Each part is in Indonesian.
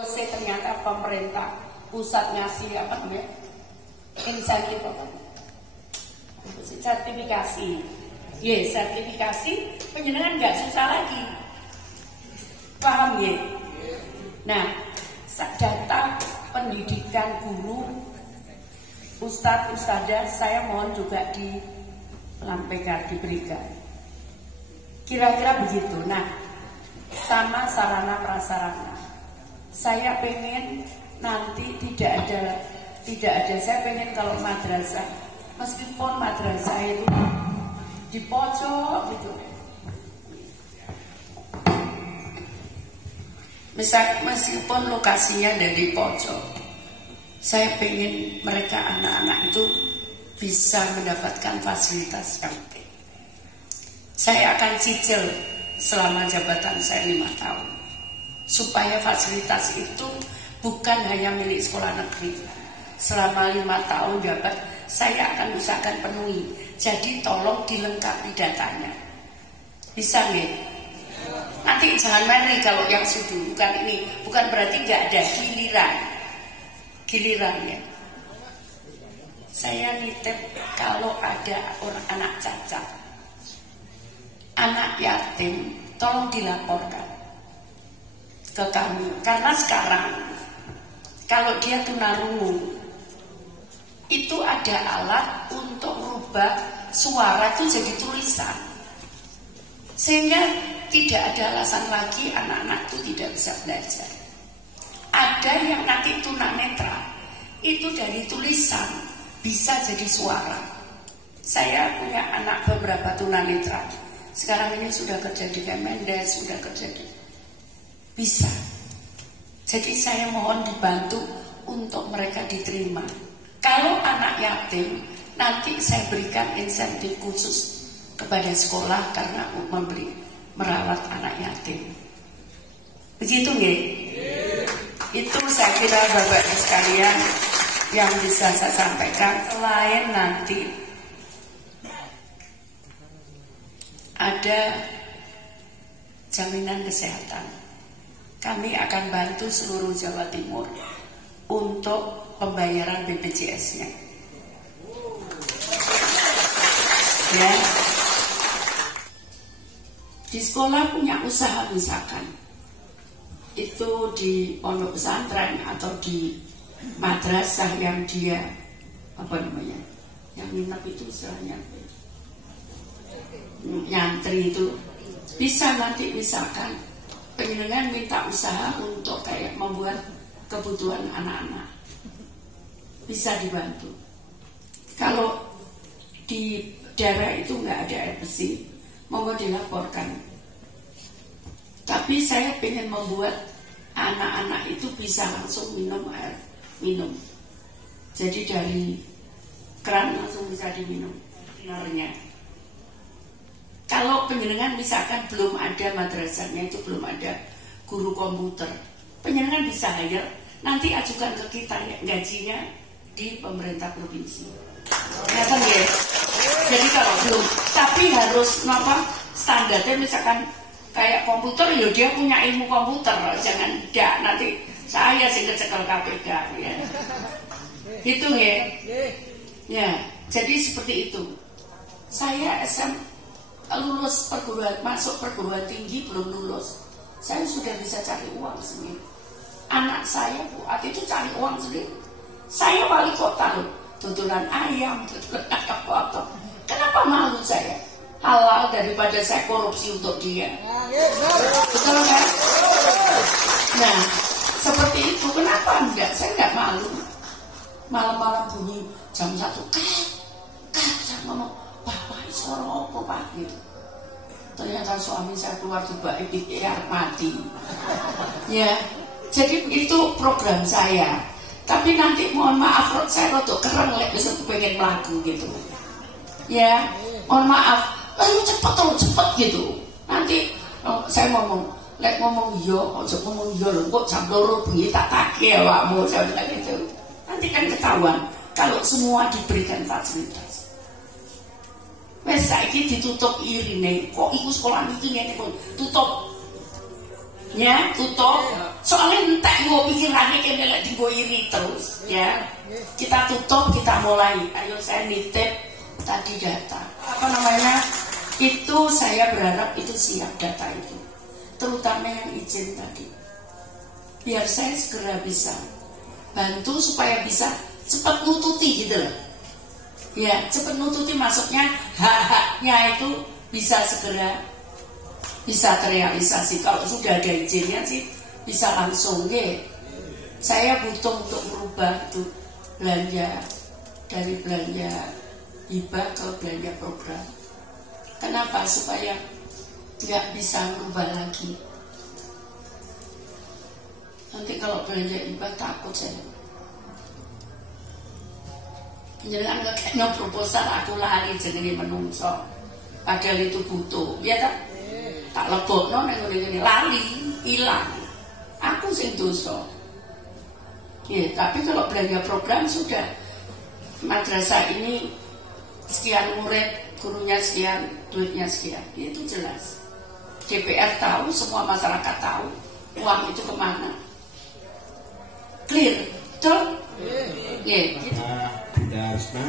Ternyata pemerintah pusat ngasih apa namanya insentif apa sertifikasi, sertifikasi penjenengan nggak susah lagi, paham ya? Nah, data pendidikan guru, ustadz ustadzah saya mohon juga dilampaikan, diberikan. Kira-kira begitu. Nah, sama sarana prasarana. Saya pengen nanti tidak ada. Saya pengen kalau madrasah, meskipun madrasah itu di pojok gitu, meskipun lokasinya ada di pojok, saya pengen mereka anak-anak itu bisa mendapatkan fasilitas yang baik. Saya akan cicil selama jabatan saya 5 tahun. Supaya fasilitas itu bukan hanya milik sekolah negeri. Selama 5 tahun dapat, saya akan usahakan penuhi. Jadi tolong dilengkapi datanya. Bisa nggak? Nanti jangan mari kalau yang sudah bukan ini, bukan berarti nggak ada gilirannya. Saya nitip kalau ada orang anak cacat, anak yatim, tolong dilaporkan ke kami. Karena sekarang kalau dia tunarungu itu ada alat untuk merubah suara itu jadi tulisan, sehingga tidak ada alasan lagi anak-anak itu tidak bisa belajar. Ada yang nanti tunanetra itu dari tulisan bisa jadi suara. Saya punya anak beberapa tunanetra, sekarang ini sudah kerja di Kemendes, sudah kerja di bisa. Jadi saya mohon dibantu untuk mereka diterima. Kalau anak yatim, nanti saya berikan insentif khusus kepada sekolah karena merawat anak yatim. Begitu nggih? Itu saya kira Bapak sekalian yang bisa saya sampaikan. Selain nanti ada jaminan kesehatan, kami akan bantu seluruh Jawa Timur untuk pembayaran BPJS-nya. Ya. Di sekolah punya usaha misalkan, itu di pondok pesantren atau di madrasah yang dia yang nginep itu istilahnya nyantri itu, bisa nanti misalkan penjenengan minta usaha untuk kayak membuat kebutuhan anak-anak, bisa dibantu. Kalau di daerah itu nggak ada air bersih, monggo dilaporkan. Tapi saya ingin membuat anak-anak itu bisa langsung minum air minum. Jadi dari keran langsung bisa diminum mineralnya. Kalau penjenengan misalkan belum ada madrasahnya, itu belum ada guru komputer, penjenengan bisa hire, nanti ajukan ke kita ya, gajinya di pemerintah provinsi. Ngerti ya? Jadi kalau belum, tapi harus standarnya misalkan kayak komputer, ya dia punya ilmu komputer, jangan tidak nanti saya sih kecekel KPK ya. Gitu ya. Ya, jadi seperti itu. Saya lulus masuk perguruan tinggi belum lulus, saya sudah bisa cari uang sendiri. Anak saya buat itu cari uang sendiri. Saya wali kota loh, tutulan ayam, tutulan apa. Kenapa malu saya? Halal daripada saya korupsi untuk dia. Betul kan? Nah, seperti itu. Kenapa enggak? Saya enggak malu. Malam-malam bunyi jam 1, saya ngomong, Bapak suara apa Pak gitu. Ternyata suami saya keluar juga mati. Ya, jadi itu program saya. Tapi nanti mohon maaf, saya rotok kereng besok pengen melaku gitu. Ya, mohon maaf. Lalu cepet gitu. Nanti saya ngomong yo, ojo ngomong yo lho, kok jam 2 bengi tak tagih awakmu, saya bilang gitu. Nanti kan ketahuan kalau semua diberikan fasilitas. Wes saiki ditutup irine, kok iku sekolah iki ngene kok tutup. Ya, tutup. Soalnya entek ngopi tidak diboiri terus ya. Kita tutup, kita mulai. Ayo saya nitip tadi data. Apa namanya? Itu saya berharap itu siap data itu. Terutama yang izin tadi. Biar saya segera bisa bantu supaya bisa cepat nututi gitu loh. Ya, cepat nututi maksudnya hak-haknya itu bisa segera bisa terrealisasi. Kalau sudah ada izinnya sih bisa langsung ya. Saya butuh untuk merubah itu belanja dari belanja hibah ke belanja program. Kenapa? Supaya nggak bisa merubah lagi. Nanti kalau belanja hibah takut saya. Penjelasan kayaknya proposal aku lari jenenge menungso. Padahal itu butuh, ya tak? Tak lebokno ning ngene lali, hilang. Aku sing dosa. Ya, tapi kalau belanja program sudah madrasah ini sekian murid, gurunya sekian, duitnya sekian, itu jelas. DPR tahu, semua masyarakat tahu uang itu kemana. Clear, betul? Ya, gitu. Bunda Risma,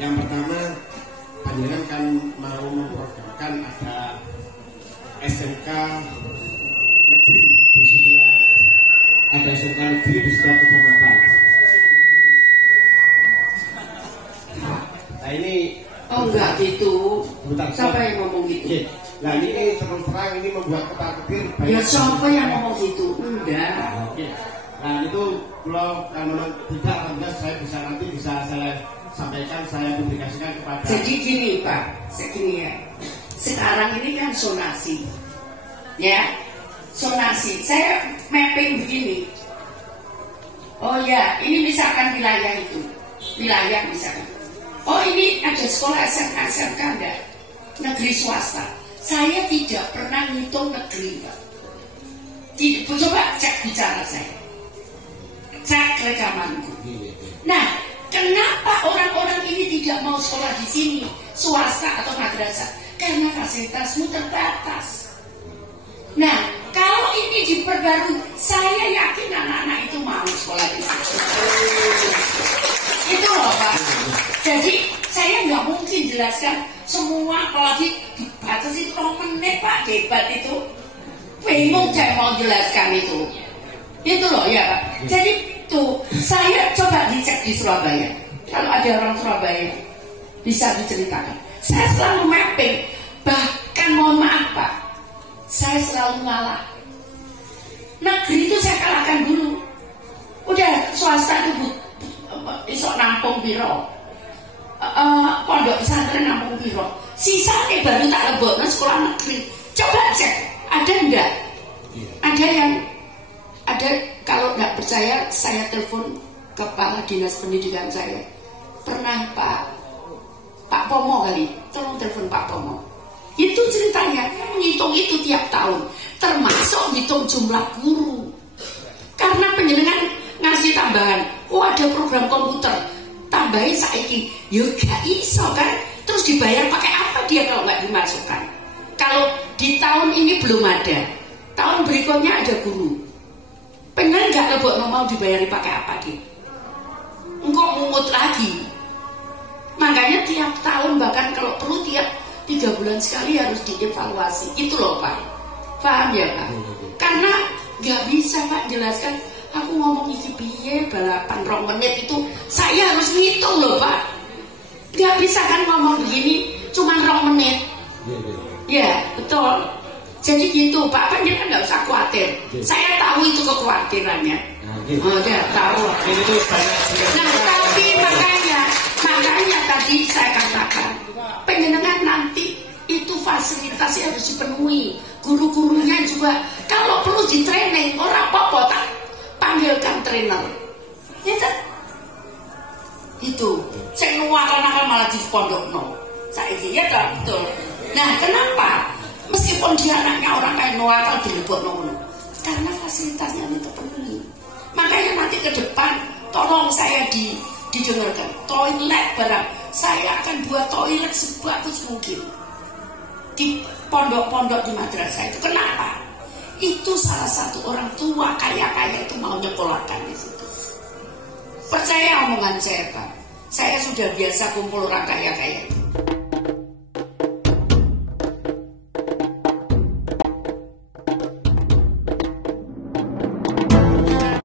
yang pertama panjenengan kan mau memprogramkan ada SMK negeri, khususnya ada SMK negeri di setiap kecamatan. Nah ini enggak gitu. Bentar, siapa yang ngomong gitu? Oke. Nah ini terus terang ini membuat ketar-ketir. Ya siapa yang ngomong gitu? Enggak. Oke. Nah itu kalau memang tidak, alhamdulillah saya bisa nanti bisa saya sampaikan, saya publikasikan kepada. Jadi gini Pak, segini ya. Sekarang ini kan zonasi, ya, zonasi. Saya mapping begini. Oh ya, ini misalkan wilayah itu, wilayah misalkan. Oh ini ada sekolah SMK enggak? Negeri swasta. Saya tidak pernah ngitung negeri Pak. Coba cek bicara saya. Cek rekamanku. Nah, kenapa orang-orang ini tidak mau sekolah di sini, swasta atau madrasah? Karena fasilitasmu terbatas. Nah, kalau ini diperbarui, saya yakin anak-anak itu mau sekolah di sini. Itu loh Pak. Jadi saya nggak mungkin jelaskan semua, apalagi dibatasi 2 menit Pak, debat itu. Bingung saya mau jelaskan itu. Itu loh ya Pak. Jadi tuh saya coba dicek di Surabaya. Kalau ada orang Surabaya bisa diceritakan. Saya selalu mapping. Bahkan mohon maaf Pak, saya selalu ngalah. Negeri itu saya kalahkan dulu. Udah swasta itu isok nampung biro, pondok pesantren nampung biro. Sisanya baru tak lebok sekolah negeri. Coba cek, ada enggak? Ada yang ada. Kalau nggak percaya, saya telepon kepala dinas pendidikan saya. Pernah Pak Pomo kali, tolong telepon Pak Pomo. Itu ceritanya, menghitung itu tiap tahun, termasuk hitung jumlah guru. Karena penjenengan ngasih tambahan, oh ada program komputer, tambahin saiki, yuk gak iso kan? Terus dibayar pakai apa dia kalau nggak dimasukkan? Kalau di tahun ini belum ada, tahun berikutnya ada guru. Pengen nggak lebok mau dibayari pakai apa dia? Engkau mungut lagi. Makanya tiap tahun, bahkan kalau perlu tiap 3 bulan sekali harus dievaluasi. Itu loh Pak. Paham ya Pak? Karena nggak bisa Pak jelaskan. Aku ngomong iki piye balapan 2 menit itu saya harus ngitung loh Pak. Nggak bisa kan ngomong begini cuma 2 menit. Ya betul. Jadi gitu Pak, kan dia nggak usah khawatir. Saya tahu itu kekhawatirannya. Oh ya tahu. Nah tapi makanya tadi saya katakan, penjenengan nanti itu fasilitasnya harus dipenuhi. Guru-gurunya juga kalau perlu di training, orang apa-apa tak panggilkan trainer. Ya kan? Itu. Saya nuakan malah di pondok no. Saya ya kan betul. Nah kenapa? Meskipun dia anaknya orang kayak Noah kalau dilebok nono, karena fasilitasnya itu terpenuhi. Makanya nanti ke depan tolong saya didengarkan toilet barang. Saya akan buat toilet sebagus mungkin di pondok-pondok di madrasah itu. Kenapa? Itu salah satu orang tua kaya-kaya itu mau nyekolahkan. Lamongan CRK. Saya sudah biasa kumpul orang kaya-kaya itu.